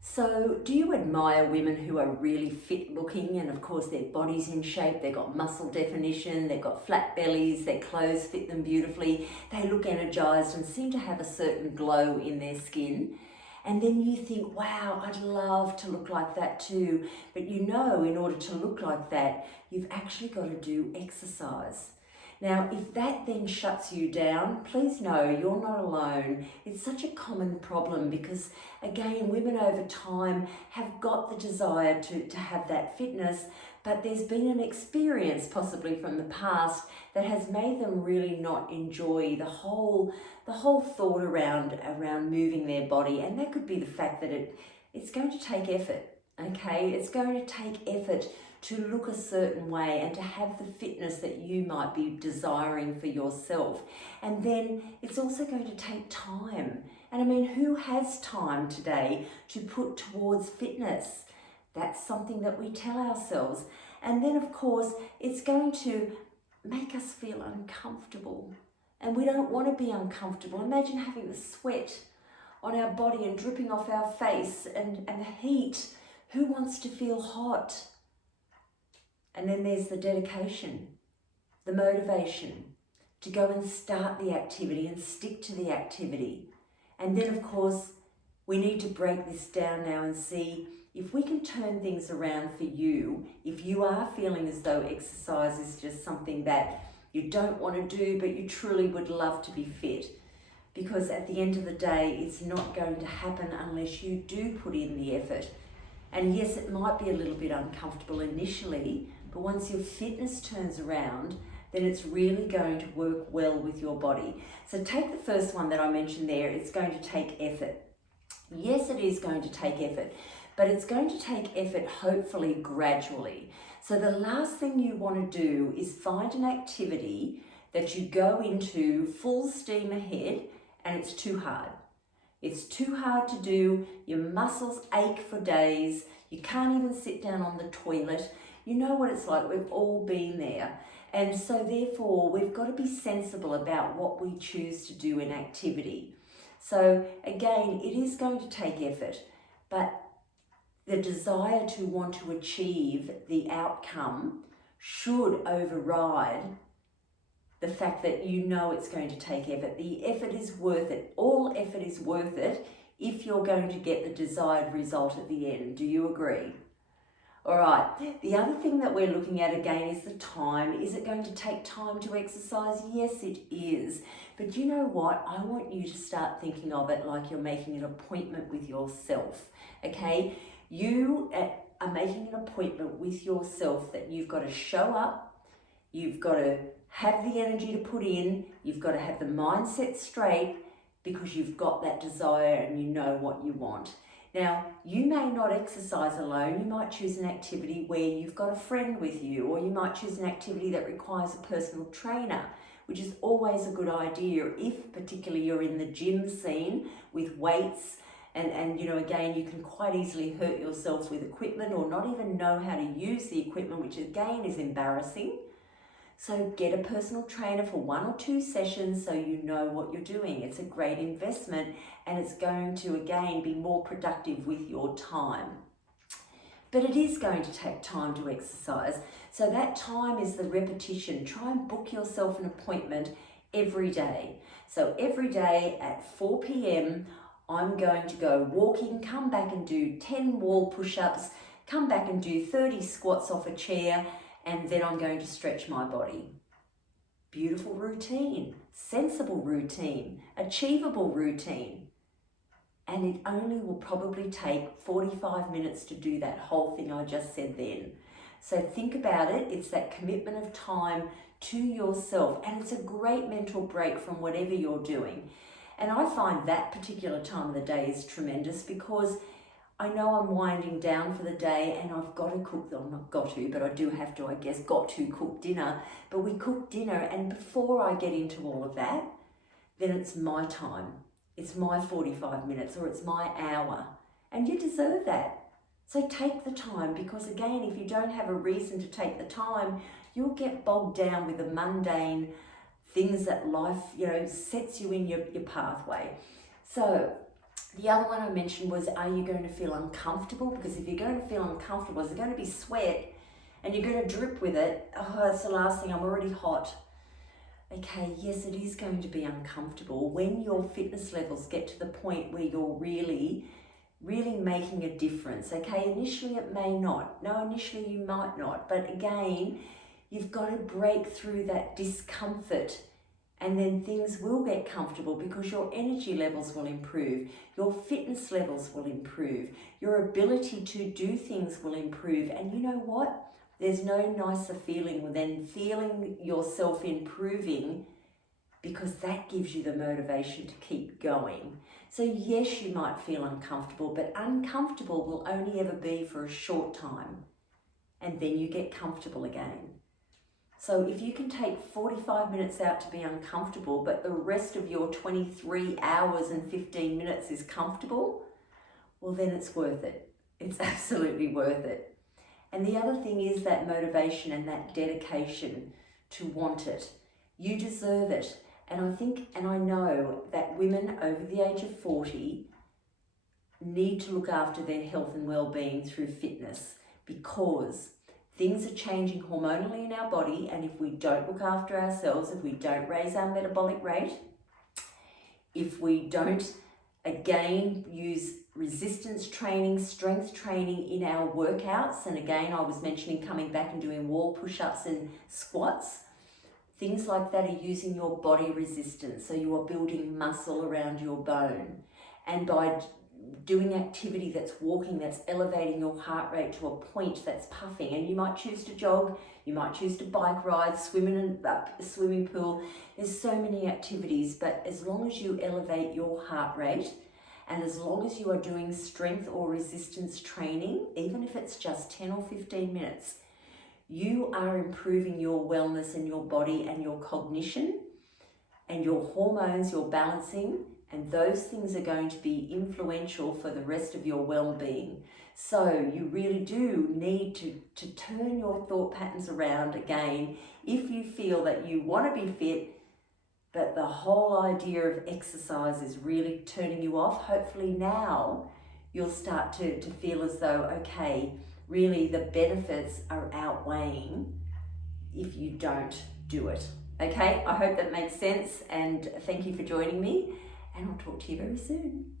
So, do you admire women who are really fit looking and, of course, their body's in shape, they've got muscle definition, they've got flat bellies, their clothes fit them beautifully, they look energized and seem to have a certain glow in their skin? And then you think, wow, I'd love to look like that too. But you know, in order to look like that, you've actually got to do exercise. Now, if that then shuts you down, please know you're not alone. It's such a common problem because, again, women over time have got the desire to have that fitness, but there's been an experience possibly from the past that has made them really not enjoy the whole thought around moving their body. And that could be the fact that it's going to take effort. Okay, it's going to take effort to look a certain way and to have the fitness that you might be desiring for yourself. And then it's also going to take time. And I mean, who has time today to put towards fitness? That's something that we tell ourselves. And then, of course, it's going to make us feel uncomfortable. And we don't want to be uncomfortable. Imagine having the sweat on our body and dripping off our face and the heat. Who wants to feel hot? And then there's the dedication, the motivation to go and start the activity and stick to the activity. And then, of course, we need to break this down now and see if we can turn things around for you. If you are feeling as though exercise is just something that you don't want to do, but you truly would love to be fit. Because at the end of the day, it's not going to happen unless you do put in the effort. And yes, it might be a little bit uncomfortable initially, but once your fitness turns around, then it's really going to work well with your body. So take the first one that I mentioned there, it's going to take effort. Yes, it is going to take effort, but it's going to take effort hopefully gradually. So the last thing you want to do is find an activity that you go into full steam ahead and it's too hard. It's too hard to do, your muscles ache for days, you can't even sit down on the toilet. You know what it's like, we've all been there. And so therefore, we've got to be sensible about what we choose to do in activity. So again, it is going to take effort, but the desire to want to achieve the outcome should override the fact that you know it's going to take effort. The effort is worth it. All effort is worth it if you're going to get the desired result at the end. Do you agree? All right, the other thing that we're looking at again is the time. Is it going to take time to exercise? Yes, it is. But you know what? I want you to start thinking of it like you're making an appointment with yourself, okay? You are making an appointment with yourself that you've got to show up, you've got to have the energy to put in, you've got to have the mindset straight because you've got that desire and you know what you want. Now, you may not exercise alone. You might choose an activity where you've got a friend with you, or you might choose an activity that requires a personal trainer, which is always a good idea if particularly you're in the gym scene with weights and you know, again, you can quite easily hurt yourselves with equipment or not even know how to use the equipment, which again is embarrassing. So get a personal trainer for 1 or 2 sessions so you know what you're doing. It's a great investment and it's going to, again, be more productive with your time. But it is going to take time to exercise. So that time is the repetition. Try and book yourself an appointment every day. So every day at 4 p.m, I'm going to go walking, come back and do 10 wall push-ups, come back and do 30 squats off a chair, and then I'm going to stretch my body. Beautiful routine, sensible routine, achievable routine. And it only will probably take 45 minutes to do that whole thing I just said then. So think about it, it's that commitment of time to yourself, and it's a great mental break from whatever you're doing. And I find that particular time of the day is tremendous because I know I'm winding down for the day and I've got to cook, well, not got to, but I do have to, I guess, got to cook dinner. But we cook dinner, and before I get into all of that, then it's my time. It's my 45 minutes or it's my hour. And you deserve that. So take the time, because again, if you don't have a reason to take the time, you'll get bogged down with the mundane things that life, you know, sets you in your pathway. So The other one I mentioned was, are you going to feel uncomfortable? Because if you're going to feel uncomfortable, there's going to be sweat and you're going to drip with it. Oh, that's the last thing, I'm already hot. Okay, yes, it is going to be uncomfortable when your fitness levels get to the point where you're really making a difference. Okay, initially it may not. No, initially you might not. But again, you've got to break through that discomfort, and then things will get comfortable because your energy levels will improve, your fitness levels will improve, your ability to do things will improve. And you know what? There's no nicer feeling than feeling yourself improving, because that gives you the motivation to keep going. So yes, you might feel uncomfortable, but uncomfortable will only ever be for a short time, and then you get comfortable again. So if you can take 45 minutes out to be uncomfortable, but the rest of your 23 hours and 15 minutes is comfortable, well then it's worth it. It's absolutely worth it. And the other thing is that motivation and that dedication to want it. You deserve it. And I think, and I know that women over the age of 40 need to look after their health and well-being through fitness, because things are changing hormonally in our body, and if we don't look after ourselves, if we don't raise our metabolic rate, if we don't again use resistance training, strength training in our workouts, and again I was mentioning coming back and doing wall push-ups and squats, things like that are using your body resistance, so you are building muscle around your bone. And by doing activity that's walking, that's elevating your heart rate to a point that's puffing, and you might choose to jog, you might choose to bike ride, swim in a swimming pool. There's so many activities, but as long as you elevate your heart rate, and as long as you are doing strength or resistance training, even if it's just 10 or 15 minutes, you are improving your wellness in your body and your cognition and your hormones, your balancing, and those things are going to be influential for the rest of your well-being. So you really do need to turn your thought patterns around again if you feel that you want to be fit, but the whole idea of exercise is really turning you off. Hopefully now you'll start to feel as though, okay, really the benefits are outweighing if you don't do it. Okay, I hope that makes sense, and thank you for joining me, and I'll talk to you very soon.